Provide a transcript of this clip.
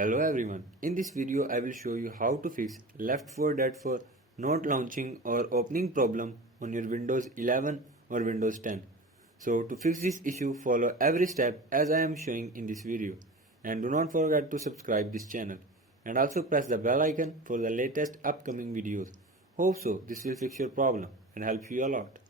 Hello everyone, in this video I will show you how to fix left for dead for not launching or opening problem on your Windows 11 or Windows 10. So to fix this issue, follow every step as I am showing in this video, and do not forget to subscribe this channel and also press the bell icon for the latest upcoming videos. Hope so this will fix your problem and help you a lot.